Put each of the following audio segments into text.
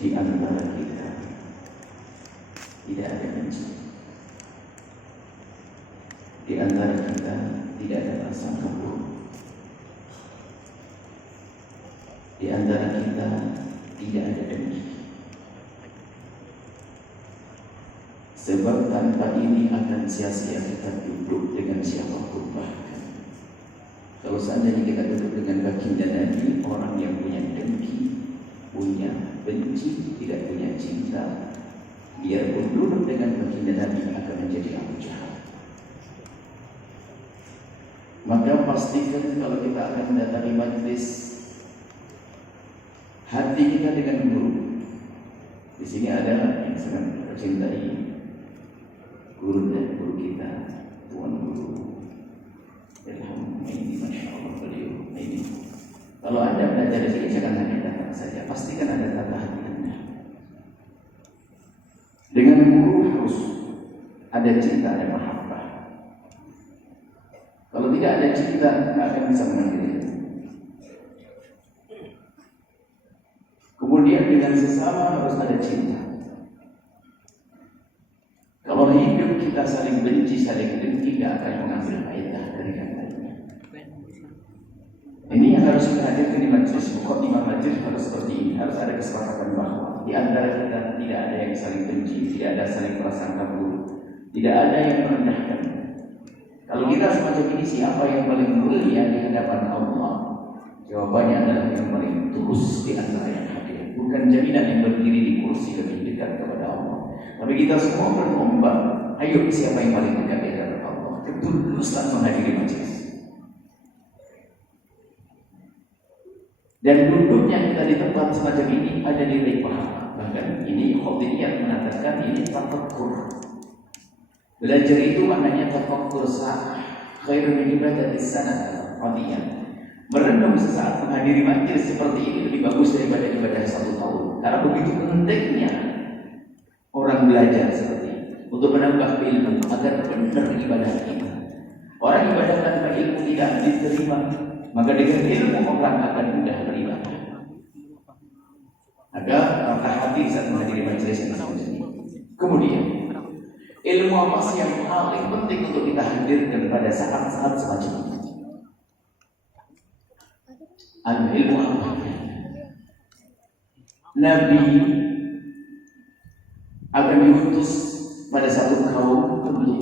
di antara kita tidak ada benci, di antara kita tidak ada prasangka buruk, di antara kita tidak ada dengki. Sebab tanpa ini akan sia-sia kita duduk dengan siapapun. Bahkan kalau seandainya kita duduk dengan baginda Nabi, orang yang punya dengki, punya benci, tidak punya cinta, biarpun duduk dengan baginda Nabi akan menjadi Abu Jahal. Maka pastikan kalau kita akan mendatangi majlis, hati kita dengan guru. Di sini ada yang sangat kita cintai, guru dan guru kita, Tuan Guru Ilham ini, Masya Allah beliau ini. Kalau Anda belajar di sini jangan hanya datang saja, pastikan ada tata hati Anda. Dengan guru harus ada cinta, ada mahabbah. Kalau tidak ada cinta, tidak akan bisa mengakhiri. Kemudian dengan sesama harus ada cinta. Kalau hidup kita saling benci, saling dengki, tidak akan mengambil faedah dari yang lainnya. Ini yang harus kita hadirkan di majelis. Mukadimah majelis harus seperti ini. Harus ada kesepakatan bahwa di antara kita tidak ada yang saling benci, tidak ada saling prasangka buruk, tidak ada yang merendahkan. Kalau kita semacam ini, siapa yang paling mulia di hadapan Allah? Jawabannya adalah yang paling tulus di antara yang hadir. Bukan jaminan yang berdiri di kursi lebih dekat kepada Allah, tapi kita semua berlomba. Ayo siapa yang paling dekat di hadapan Allah? Ketulusan menghadiri majelis. Dan duduknya kita di tempat semacam ini ada nilai pahala. Bahkan ini Khatibiyah mengatakan ini tafakkur. Belajar itu maknanya tafakkur sah. Khairun min ibadatis sanah qadiyah. Merenung sesaat menghadiri majelis seperti ini lebih bagus daripada ibadah 1 tahun. Karena begitu pentingnya orang belajar seperti ini untuk menambah ilmu agar benar ibadah kita. Orang ibadah tanpa ilmu tidak diterima, maka dengan ilmu orang akan mudah beribadah. Maka patah hati saat menghadiri majelis yang semacam ini. Kemudian ilmu apa sih yang paling penting untuk kita hadirkan pada saat-saat semacam ini? Ilmu apa? Nabi akan diutus pada satu kaum tentu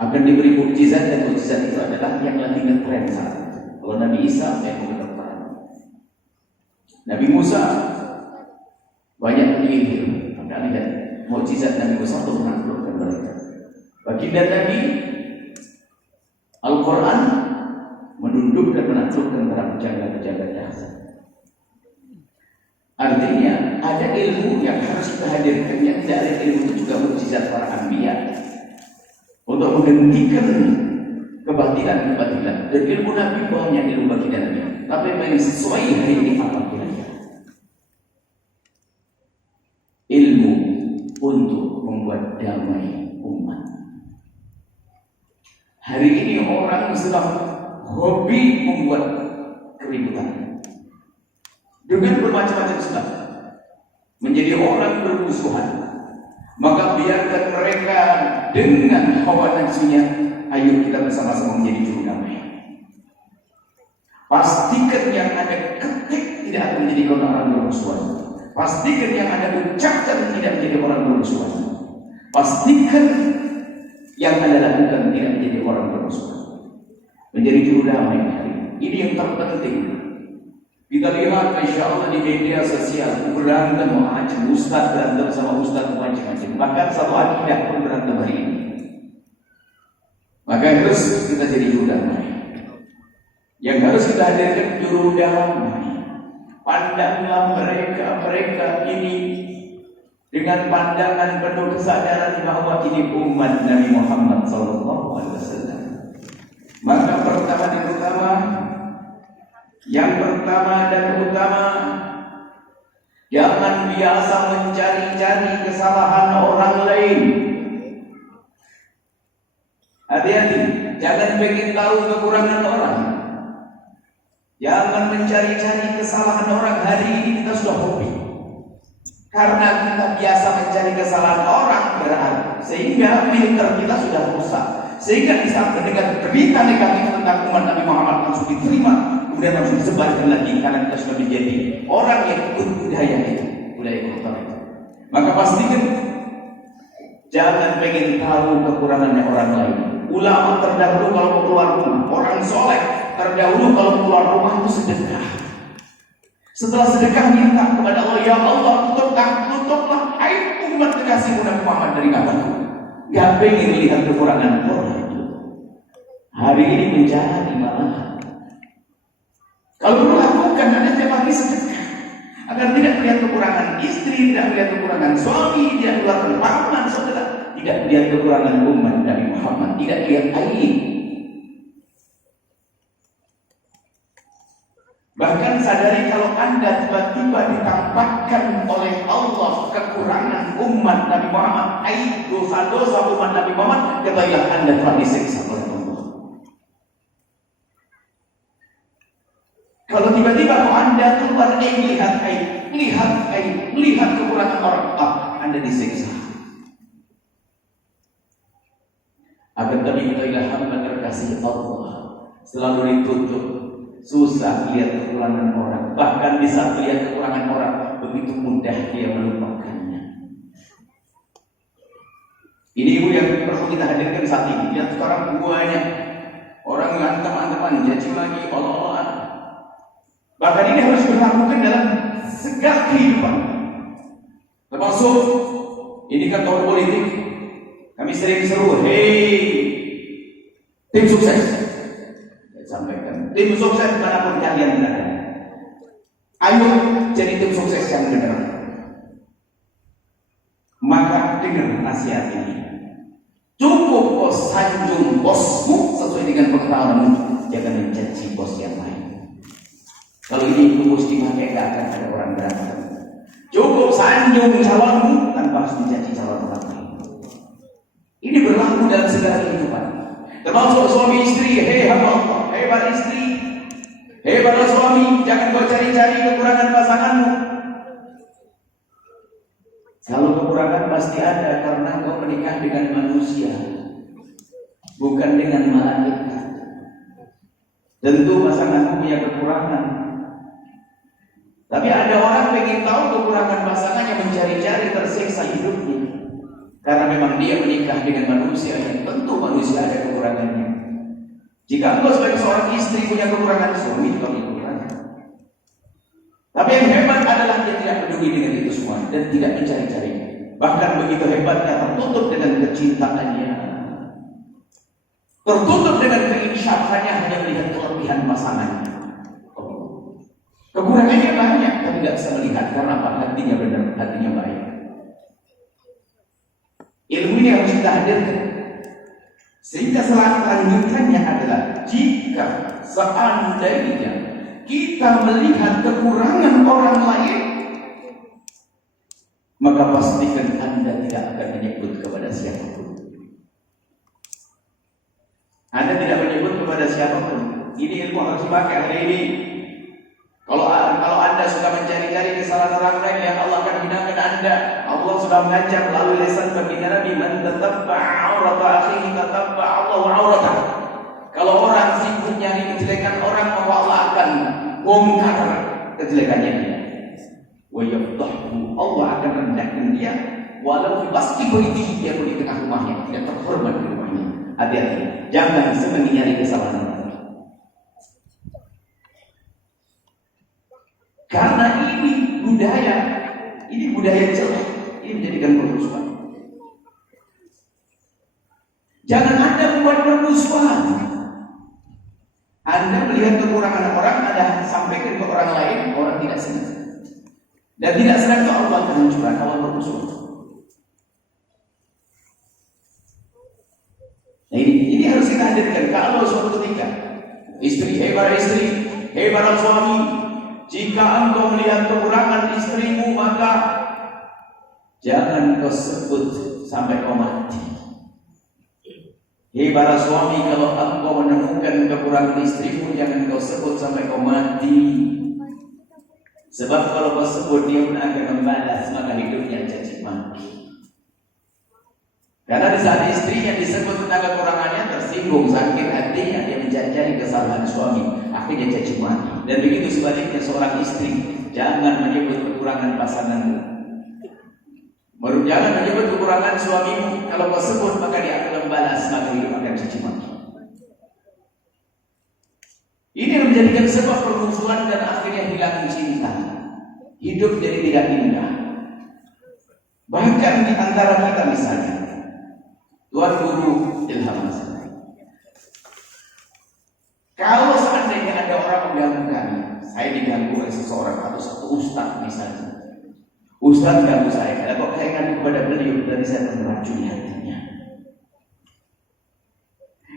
akan diberi mukjizat, dan mukjizat itu adalah yang lagi ngetren saat itu. Kalau Nabi Isa yang mengetapkan, Nabi Musa banyak penyihir, maka lihat mukjizat Nabi Musa untuk menaklukkan mereka. Baginda Nabi Al-Quran menundukkan, menaklukkan para penjaga-penjaga dahsyat. Artinya ada ilmu yang harus kita hadirkan, yang tidak ada ilmu itu juga mukjizat para anbiya untuk menghentikan kebatilan-kebatilan. Dan ilmu Nabi banyak, ilmu baginda Nabi. Tapi yang sesuai hari ini apa kira-kira? Ilmu untuk membuat damai umat. Hari ini orang sedang hobi membuat keributan dengan bermacam-macam sebab, menjadi orang bermusuhan. Maka biarkan mereka dengan hawa nafsunya, ayo kita bersama-sama menjadi juru damai. Pastikan yang ada ketik tidak akan menjadi orang bermusuhan. Pastikan yang ada ucapkan tidak menjadi orang bermusuhan. Pastikan yang Anda lakukan tidak menjadi orang bermusuhan. Menjadi juru damai hari ini yang terpenting. Kita lihat Masya Allah di media sosial berantem macam ustaz berantem sama ustaz macam-macam. Bahkan satu akidah pun berantem hari ini. Maka harus kita jadi juru damai. Yang harus kita hadirkan juru damai. Pandanglah mereka ini dengan pandangan penuh kesadaran bahwa ini umat Nabi Muhammad SAW. Maka yang pertama dan utama, jangan biasa mencari-cari kesalahan orang lain. Hati-hati, jangan ingin tahu kekurangan orang. Jangan mencari-cari kesalahan orang. Hari ini kita sudah hobi. Karena kita biasa mencari kesalahan orang berarti, sehingga filter kita sudah rusak. Sehingga di saat mendengar berita negatif tentang umat Nabi Muhammad langsung diterima, kemudian langsung disebarkan lagi karena kita sudah menjadi orang yang ikut budaya itu, budaya kotor itu. Maka pastikan jangan pengen tahu kekurangannya orang lain. Ulama terdahulu kalau mau keluar rumah, orang soleh terdahulu kalau keluar rumah itu sedekah. Setelah sedekah minta kepada Allah, ya Allah tutuplah aib umat kekasihmu Nabi Muhammad dari kataku. Gak pengen lihat kekurangan orang. Hari ini menjadi malah. Kalau melakukan ada tiap pagi sedekah, agar tidak melihat kekurangan istri, tidak melihat kekurangan suami, tidak melihat paman, saudara, tidak melihat kekurangan umat Nabi Muhammad, tidak lihat aib. Bahkan sadari kalau Anda tiba-tiba ditampakkan oleh Allah kekurangan umat Nabi Muhammad, aib dosa-dosa umat Nabi Muhammad, ketahuilah Anda telah disiksa oleh Allah. Kalau tiba-tiba Anda keluar melihat kekurangan orang, Anda disiksa. Akan tapi ketahuilah hamba terkasih Allah selalu ditutup. Susah lihat kekurangan orang. Bahkan di saat lihat kekurangan orang, begitu mudah dia melupakannya. Ini yang perlu kita hadirkan saat ini. Lihat sekarang banyak orang menghantam-hantaman, jadi lagi Allah. Bahkan ini harus dilakukan dalam segala kehidupan. Termasuk ini kan tahun politik. Kami sering seru, hei tim sukses. Sampaikan tim sukses dimanapun kalian berada, ayo jadi tim sukses yang benar. Maka dengar nasihat ini, cukup kau sanjung bosmu sesuai dengan pengetahuanmu, jangan mencaci bos yang lain. Kalau ini rumus dipakai gak akan ada orang berantem. Cukup sanjung calonmu tanpa harus mencaci calon orang lain. Ini berlaku dalam segala kehidupan, termasuk suami istri. Hei hamba Allah, hei para istri, hei para suami, jangan kau cari-cari kekurangan pasanganmu. Kalau kekurangan pasti ada karena kau menikah dengan manusia, bukan dengan malaikat. Tentu pasanganmu punya kekurangan. Tapi ada orang pengen tahu kekurangan pasangannya, mencari-cari, tersiksa hidupnya. Karena memang dia menikah dengan manusia yang tentu manusia ada kekurangannya. Jika engkau sebagai seorang istri punya kekurangan, suami juga punya kekurangan. Tapi yang hebat adalah dia tidak peduli dengan itu semua dan tidak mencari-cari. Bahkan begitu hebatnya tertutup dengan kecintaannya, tertutup dengan keinsafannya, hanya melihat kelebihan pasangannya. Kekurangannya banyak, tapi tidak bisa melihat karena apa? Hatinya benar, hatinya baik. Ilmu ini harus kita hadirkan. Sehingga selanjutnya adalah jika seandainya kita melihat kekurangan orang lain, maka pastikan Anda tidak akan menyebut kepada siapapun. Anda tidak menyebut kepada siapapun. Ini ilmu harus dipakai hari ini. Kalau Anda suka mencari-cari kesalahan orang lain, ya Allah akan hinakan Anda. Allah sudah mengajar melalui lisan baginda Nabi, man tatabba'a aurata akhihi tatabba'a Allahu aurata. Kalau orang sibuk nyari kejelekan orang, maka Allah akan bongkar kejelekannya dia. Wa yafdahu, Allah akan rendahkan dia walau fi basqi baitihi, dia pun di tengah rumahnya tidak terhormat di rumahnya. Hati-hati, jangan senang nyari kesalahan orang. Karena ini budaya jelek, ini menjadikan permusuhan. Jangan Anda membuat permusuhan. Anda melihat kekurangan orang, Anda sampaikan ke orang lain, orang tidak senang. Dan tidak senang ke Allah kehancuran, awal permusuhan. Nah ini harus kita hadirkan. Kalau suatu ketika istri, hei para istri, hei para suami, jika engkau melihat kekurangan istrimu, maka jangan kau sebut sampai kau mati. Hei para suami, kalau engkau menemukan kekurangan istrimu, jangan kau sebut sampai kau mati. Sebab kalau tersebut dia pun akan membalas, maka hidupnya caci maki. Karena di saat istrinya disebut tentang kekurangannya, tersinggung, sakit hatinya, dia mencari kesalahan suami, akhirnya caci maki. Dan begitu sebaliknya seorang istri, jangan menyebut kekurangan pasanganmu. Jangan menyebut kekurangan suamimu. Kalau kau sebut maka dia akan membalas, maka hidup akan caci maki. Ini yang menjadikan sebab permusuhan dan akhirnya hilang cinta. Hidup jadi tidak indah. Bahkan di antara kita misalnya, Tuan Guru Ilham Hasan, kalau seandainya ada orang mengganggu kami, saya diganggu oleh seseorang atau satu ustaz misalnya, ustaz ganggu saya, kalau saya ngadu kepada beliau, berarti saya akan meracuni hatinya.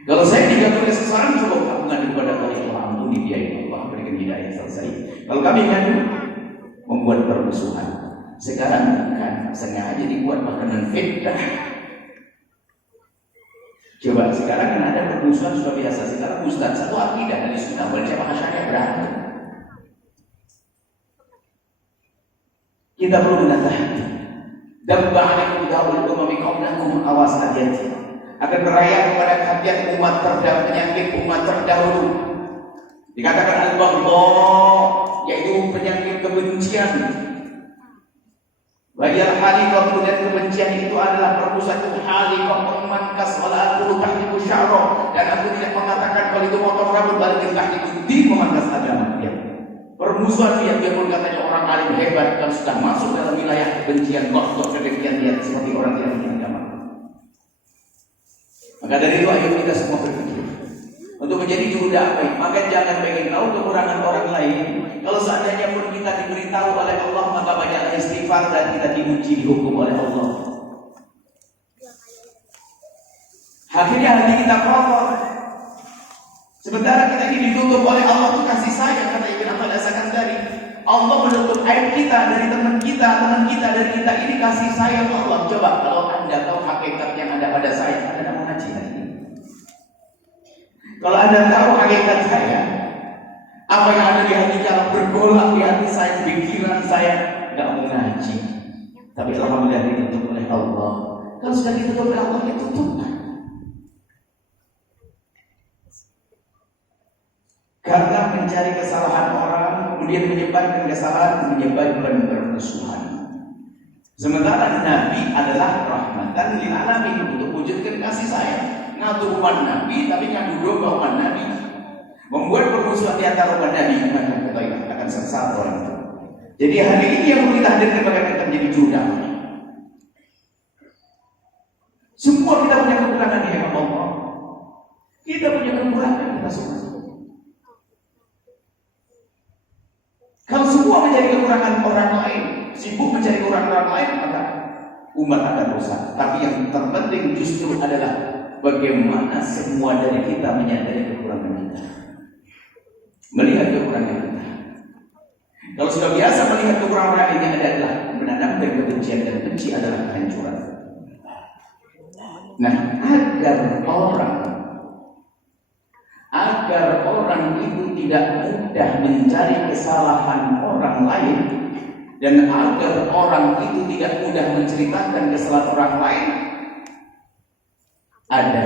Kalau saya diganggu oleh seseorang, coba kamu ngadu kepada beliau, ampuni dia, Allah berikan hidayah, selesai. Kalau kami ngadu, membuat permusuhan. Sekarang kan sengaja dibuat makanan fitnah. Coba sekarang kan ada permusuhan sudah biasa. Sekarang ustaz satu akidah dari sunnah wal jamaah syariah berantem. Kita perlu menatah hati. Dabba'alaikum da'ul umami qawlakum, awas hati-hati. Akan berayat kepada hati umat terdahulu, penyakit umat terdahulu. Dikatakan al-baghdha, yaitu penyakit kebencian. Wajal haliqah, dan kebencian itu adalah perpusat haliqah, memangkas wala aqulu tahdiku sya'ra, dan aku tidak mengatakan kalau itu motor rambut balik tahdiku di memangkas agama dia. Permusuhan dia pun katanya orang alim hebat, dan sudah masuk dalam wilayah kebencian, kotor kedengkian dia seperti orang yang punya agama. Maka dari itu ayo kita semua berpikir untuk menjadi juru dakwah, maka jangan pengen tahu kekurangan orang lain. Kalau seandainya pun kita diberitahu oleh Allah, maka banyaklah istighfar dan kita diuji, dihukum oleh Allah. Akhirnya hati kita kotor. Sementara kita ini ditutup oleh Allah itu kasih sayang, kata Ibn Abbas As-Sakandari. Allah menutup aib kita dari teman kita dari kita, ini kasih sayang Allah. Coba kalau Anda tahu hakikat yang ada pada saya, Anda mau ngaji hari ini. Kalau Anda tahu hakikat saya, apa yang ada di hati saya bergolak di hati saya, pikiran saya, nggak mau ngaji. Tapi alhamdulillah ditutup oleh Allah. Kalau sudah ditutup oleh Allah, ya tutup. Karena mencari kesalahan orang, kemudian menyebarkan kesalahan, menyebabkan permusuhan. Sementara Nabi adalah rahmatan lil alamin, untuk wujudkan kasih sayang. Ngadu umat Nabi, tapi ngadu domba umat Nabi, membuat permusuhan di antara umat Nabi, maka kita akan sesat orang itu. Jadi hari ini yang kita hadirkan bagaimana kita menjadi jurang. Semua kita punya kekurangan di hadapan Allah. Kita punya kekurangan kita semua. Kalau semua menjadi kekurangan orang lain, sibuk mencari orang lain, maka umat akan rusak. Tapi yang terpenting justru adalah bagaimana semua dari kita menyadari kekurangan kita, melihat kekurangan kita. Kalau sudah biasa melihat kekurangan orang ini adalah menanamkan kebencian, dan benci adalah kehancuran. Nah, agar orang itu tidak mudah mencari kesalahan orang lain, dan agar orang itu tidak mudah menceritakan kesalahan orang lain, ada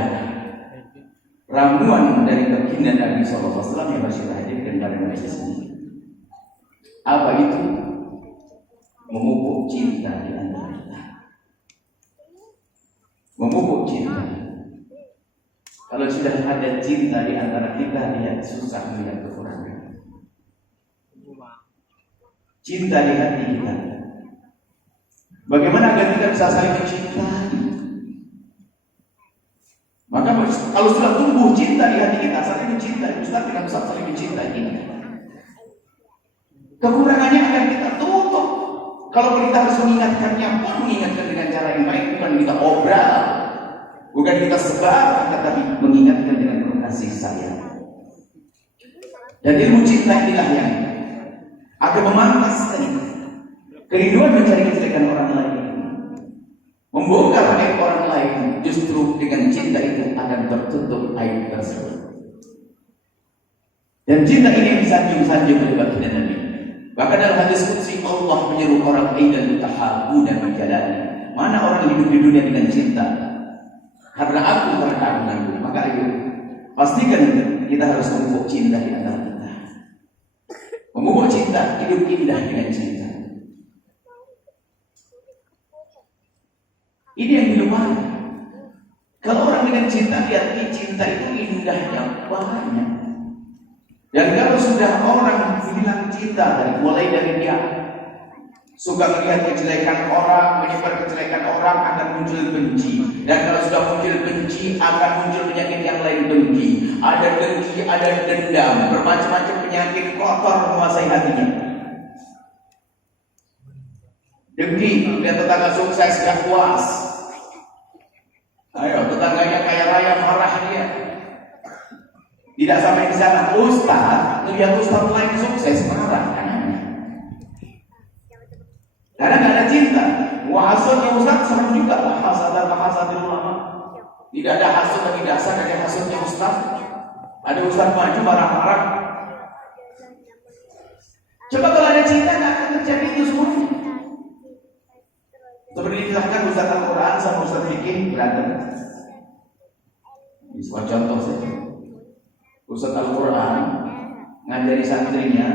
ramuan dari baginda Nabi SAW yang masih hadirkan pada majelis ini. Apa itu? Memupuk cinta di antara kita. Memupuk cinta. Kalau sudah ada cinta di antara kita, lihat susah melihat kekurangan. Cinta di hati kita. Bagaimana agar kita bisa saling mencintai? Maka kalau sudah tumbuh cinta di hati kita, saling mencintai, Ustaz tidak bisa saling mencintai kita. Kekurangannya akan kita tutup. Kalau kita harus mengingatkannya pun mengingatkan dengan cara yang baik, bukan kita obral, bukan kita sebar, tetapi mengingatkan dengan kasih sayang. Dan ilmu cinta inilah yang akan memantaskan kerinduan mencari kejelekan orang lain, membongkar aib orang lain. Justru dengan cinta itu akan tertutup aib tersebut. Dan cinta ini yang disanjung-sanjung oleh baginda Nabi. Bahkan dalam hadis qudsi Allah menyeru orang aidan tahabuna bi jalali. Mana orang hidup di dunia dengan cinta? Karena aku, karena keagunganku. Maka ayo pastikan kita harus memupuk cinta di antara kita. Memupuk cinta, hidup indah dengan cinta. Ini yang dilupakan. Kalau orang dengan cinta, lihat cinta itu indahnya banyak. Dan kalau sudah orang bilang cinta, mulai dari dia suka melihat kejelekan orang, menyebar kejelekan orang, akan muncul benci. Dan kalau sudah muncul benci, akan muncul penyakit yang lain dengki. Ada dengki, ada dendam, bermacam-macam penyakit kotor menguasai hatinya. Dengki, lihat tetangga sukses, gak puas. Ayo, tetangganya kaya raya, marah dia. Tidak sampai di sana, Ustaz, lihat Ustaz lain sukses, marah. Karena tidak ada cinta. Wahasudnya Ustaz sama juga lah hasadil ulama. Tidak ada hasud bagi dasar dari hasudnya Ustaz. Ada Ustaz maju marah-marah. Coba kalau ada cinta tidak akan terjadi itu semuanya. Seperti dijelaskan Ustaz Al-Quran sama Ustaz Fikih berantem. Ini sebuah contoh saja. Ustaz Al-Quran ngajari santrinya,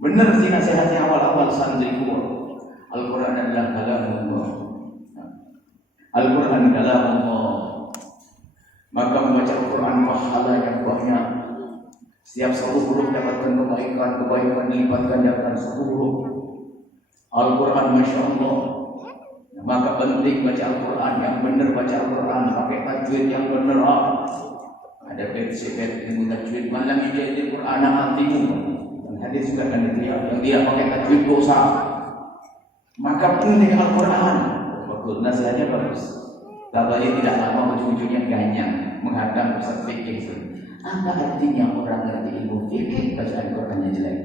benar sih nasihatnya awal-awal santriku. Al-Quran adalah kalamullah. Al-Quran kalamullah. Maka membaca Al-Quran pahala yang banyak. Setiap 10 huruf dapatkan kebaikan dilipat gandakan 10 huruf. Al-Quran Masya Allah. Maka penting baca Al-Quran yang benar, baca Al-Quran pakai tajwid yang benar. Ada bed ilmu tajwid, malam ini Al-Quran hatimu. Dan hadis juga ada yang tidak pakai tajwid dosa. Maka penting Al-Quran. Bagus, nasihatnya bagus. Tapi tidak lama ujung-ujungnya ganyang menghadap Ustaz Fikih. Apa artinya orang ngerti ilmu fikih bacaan Qurannya jelek?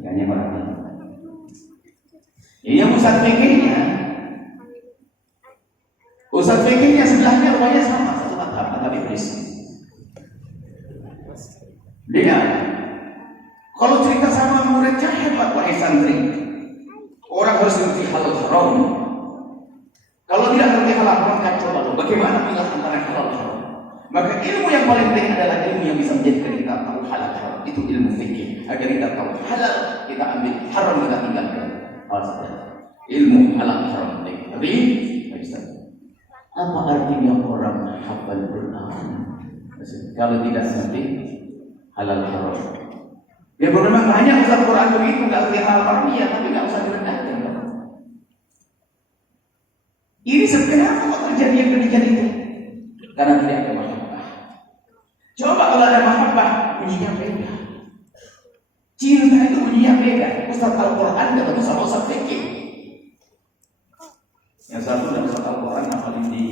Ganyang orangnya. Ini Ustaz Fikihnya. Ustaz Fikihnya sebelahnya rupanya sama satu madhab Nabi Iblis. Lihat, kalau cerita sama muridnya hebat wahai santri. Orang harus mengerti halal haram. Kalau tidak mengerti halal haram, kacau lalu. Bagaimana milah antara halal haram? Maka ilmu yang paling penting adalah ilmu yang bisa menjadikan kita tahu halal haram. Itu ilmu fikih. Agar kita tahu halal, kita ambil, haram kita tinggalkan. Ilmu halal haram penting. Tapi, apa artinya orang hafal Quran? Kalau tidak mengerti halal haram. Ya memang banyak Ustaz Quran begitu, nggak ngerti halal haram, iya, tapi nggak usah direndahkan. Ini sebenarnya apa terjadi yang demikian itu? Karena tidak ada mahabbah. Coba kalau ada mahabbah, bunyinya beda. Cinta itu bunyinya beda. Ustaz Al-Quran ketemu sama Ustaz Fikih. Yang satu dan Ustaz Al-Quran hafalin di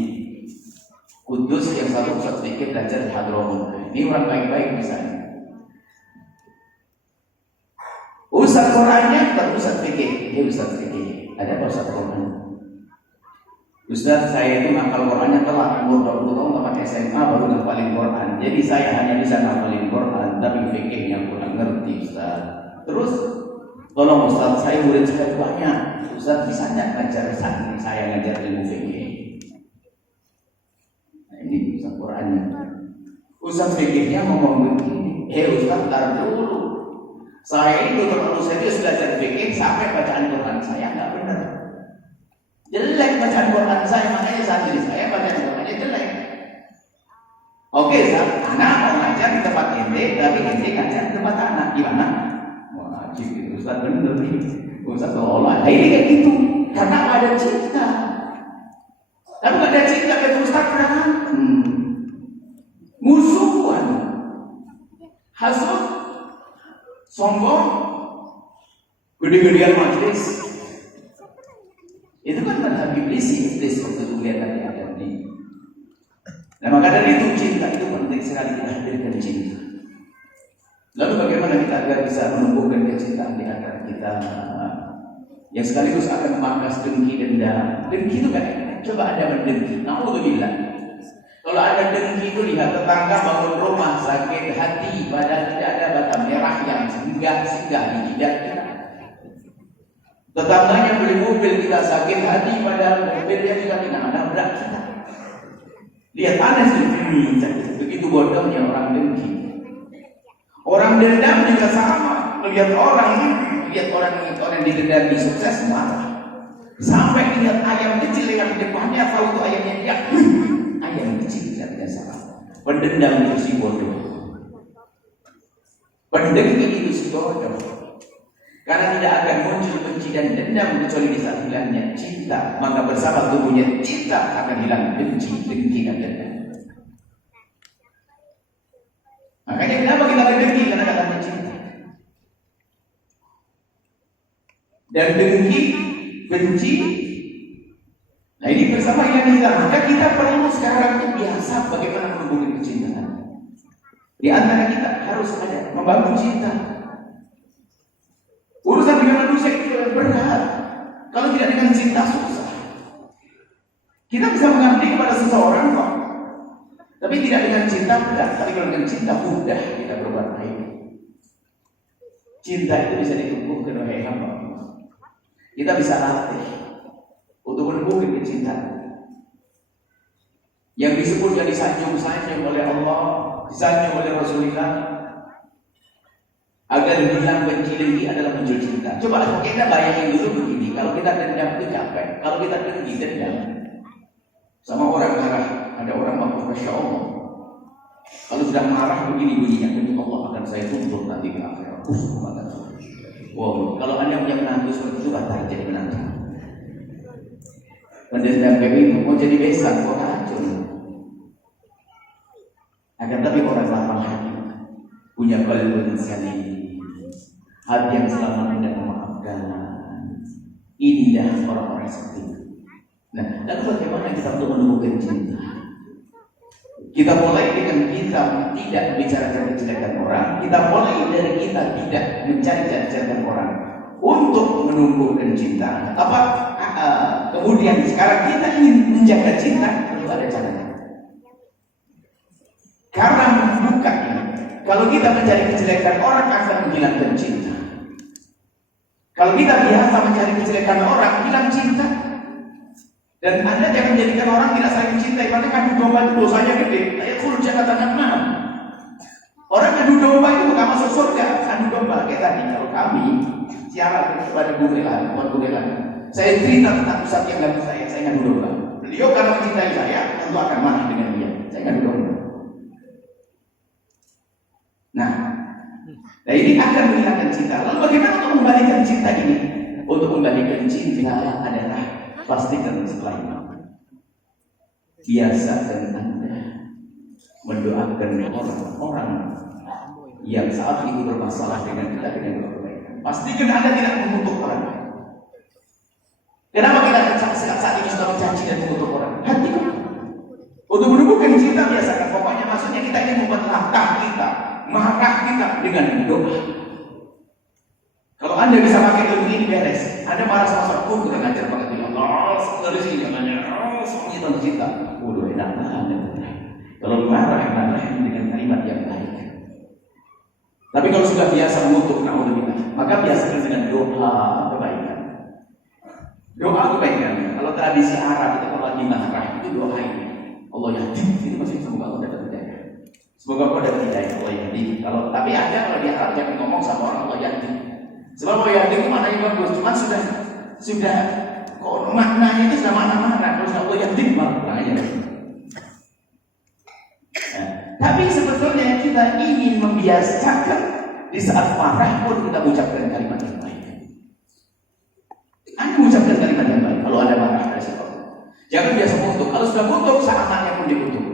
Kudus, yang satu Ustaz Fikih belajar di Hadramut. Ini orang baik-baik misalnya. Ustaz Qurannya ketemu Ustaz Fikih. Dia Ustaz Fikih. Ada apa Ustaz Quran? Ustaz, saya itu ngapal Qurannya telat, umur 20 tahun tamat SMA baru ngapalin Quran. Jadi saya hanya bisa ngapalin Quran, tapi fikihnya kurang ngerti Ustaz. Terus, tolong Ustaz, saya murid saya banyak. Ustaz bisa nggak ngajar santri saya ngajar ilmu fikih? Nah ini Ustaz Qurannya. Ustaz fikihnya ngomong begini, Ustaz tar dulu. Saya itu terlalu serius belajar fikih sampai bacaan Quran saya nggak benar. Jelek bacaan Quran saya, makanya santri saya bacaan Qurannya jelek. Oke, anak mau ngajar di tempat ente, tapi ente ngajar di tempat anak. Gimana? Wajib itu Ustaz bener nih. Ustaz seolah. Nah ini kayak gitu. Karena ada cinta. Tapi nggak ada cinta kayak Ustaz berantem. Musuhan. Hasud. Sombong. Gede-gedean majelis. Itu kan madhab iblis waktu itu lihat tadi Adam ini. Nah maka dari itu cinta itu penting sekali kita hadirkan cinta. Lalu bagaimana kita agar bisa menumbuhkan kecintaan di antara kita yang sekaligus akan memangkas dengki dendam. Dengki itu kan coba ada mendengki. Alhamdulillah. Kalau ada dengki itu lihat tetangga bangun rumah sakit hati padahal tidak ada bata merah yang singgah di jidat kita. Tetangganya beli mobil, kita sakit hati padahal mobilnya juga tidak nabrak kita. Lihat Anas ini, begitu bodohnya orang dengki. Orang dendam juga sama. Melihat orang didendam di sukses marah. Sampai lihat ayam kecil yang di depannya, tahu itu ayamnya dia. Ayam kecil tidak salah. Pendendam itu si bodoh. Pendengki itu si bodoh. Karena tidak akan muncul benci dan dendam kecuali di saat hilangnya cinta. Maka bersama tubuhnya cinta akan hilang benci, dengki dan dendam. Makanya kenapa kita berdengki? Karena karena cinta. Dan dengki, benci. Nah ini bersama yang hilang. Maka kita perlu sekarang itu biasa bagaimana menumbuhkan kecintaan. Di antara kita harus ada membangun cinta. Urusan dengan manusia itu berat. Kalau tidak dengan cinta susah. Kita bisa mengabdi kepada seseorang kok. Tapi tidak dengan cinta berat. Tapi kalau dengan cinta mudah kita berbuat baik. Cinta itu bisa ditumbuhkan oleh hamba. Kita bisa latih untuk menumbuhkan kecintaan. Yang disebut yang disanjung-sanjung oleh Allah, disanjung oleh Rasulullah, agar hilang benci dengki adalah muncul cinta. Coba kita bayangin dulu begini, kalau kita dendam itu capek, kalau kita dengki dendam sama orang marah, ada orang waktu Masya Allah, kalau sudah marah begini bunyinya, untuk Allah akan saya tuntut nanti ke akhirat. Wow, kalau Anda punya menantu seperti itu, batal jadi menantu. Mendendam kayak mau jadi besan, kok racun. Akan tapi orang lapang hati, punya qalbun salim, hati yang selalu hendak memaafkan, indah orang-orang seperti itu. Nah, lalu bagaimana kita untuk menumbuhkan cinta? Kita mulai dengan kita tidak membicarakan kejelekan orang. Kita mulai dari kita tidak mencari kejelekan orang untuk menumbuhkan cinta. Kemudian sekarang kita ingin menjaga cinta, perlu ada caranya. Karena membuka ini, kalau kita mencari kejelekan orang akan menghilangkan cinta. Kalau kita biasa mencari kejelekan orang, hilang cinta. Dan Anda jangan menjadikan orang tidak saling mencintai. Karena adu domba itu dosanya gede. Ayat katakan enam. Orang adu domba itu bukan masuk surga. Adu domba kayak tadi. Kalau kami siaran kepada Gunelan, saya cerita tentang Ustaz yang ngadu saya ngadu domba. Beliau karena mencintai saya, tentu akan marah dengan dia. Saya ngadu domba. Nah ini akan menghilangkan cinta. Lalu bagaimana untuk mengembalikan cinta ini? Untuk mengembalikan cinta adalah pastikan setelah ini biasakan Anda mendoakan orang-orang yang saat itu bermasalah dengan kita dengan doa kebaikan. Pastikan Anda tidak mengutuk orang. Kenapa kita saat ini sudah mencaci dan mengutuk orang? Hati untuk menumbuhkan cinta biasakan. Pokoknya maksudnya kita ingin membuat langkah kita, marah kita dengan doa. Kalau Anda bisa pakai ilmu ini beres. Anda marah sama seorang pun kurang ajar banget. Allah, dari sini katanya, semuanya tentang cinta. Udah enak banget. Kalau marah dengan kalimat yang baik. Tapi kalau sudah biasa mengutuk, maka biasakan dengan doa kebaikan. Doa kebaikan. Kalau tradisi Arab itu kalau lagi marah itu doa ini. Allah yakin itu masih semoga Allah dapat hidayah. Semoga Allah dapat hidayah. Allah yakin. Tapi ada kalau di Arab jangan ngomong sama orang Allah yakin. Sebab Allah yakin itu maknanya bagus. Cuma sudah kok maknanya itu sudah mana-mana. Kalau Allah yakin maknanya. Tapi sebetulnya kita ingin membiasakan di saat marah pun kita ucapkan kalimat yang baik. Anda mengucapkan kalimat yang baik kalau ada marah dari siapa. Jangan biasa kutuk. Kalau sudah kutuk, saatnya pun dikutuk.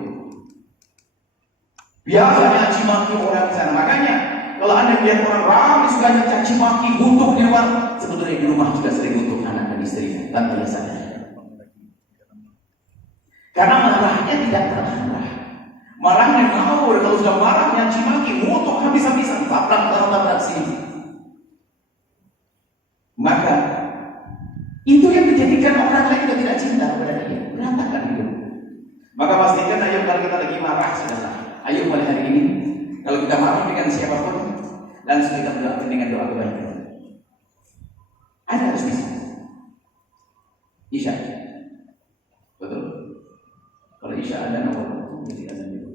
Biasanya caci maki orang sana. Makanya kalau Anda lihat orang ramai sukanya caci maki, kutuk di luar, sebetulnya di rumah juga sering kutuk anak dan istri tanpa sadar. Karena marahnya tidak pernah. Marahnya ngawur, kalau sudah marah nyaci maki, ngutuk habis-habisan, tabrak sini. Maka itu yang menjadikan orang lain juga tidak cinta kepada dia, berantakan hidup. Maka pastikan ayo kalau kita lagi marah sudahlah. Ayo mulai hari ini, kalau kita marah dengan siapapun, langsung kita berdoa dengan doa kebaikan. Anda harus bisa. Isya. Betul? Kalau Isya ada awal waktu, jadi azan dulu.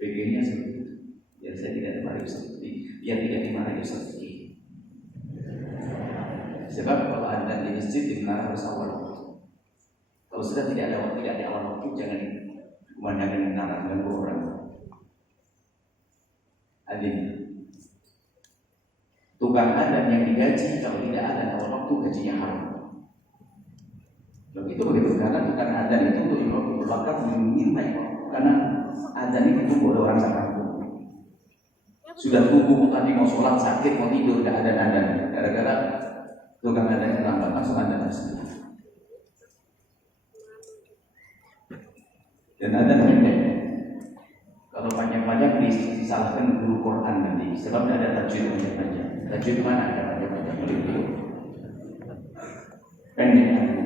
PG-nya seperti itu. Biar saya tidak dimarahi seperti, biar tidak dimarahi seperti. Sebab kalau ada di masjid dilarang harus awal waktu. Kalau sudah tidak ada awal waktu, jangan kumandangkan dengan narang ganggu orang. Adin. Tukang adan yang digaji kalau tidak ada awal waktu gajinya haram. Begitu karena tukang adan itu untuk berbakat meminta karena adan itu tunggu oleh orang sangat sudah tunggu tadi mau sholat sakit mau tidur tidak ada gara-gara tukang adan yang lambat langsung adan sendiri. Dan adan pendek. Kalau panjang-panjang disalahkan guru Quran nanti sebab tidak ada tajwid panjang-panjang. Tajwid mana ada panjang-panjang pendek.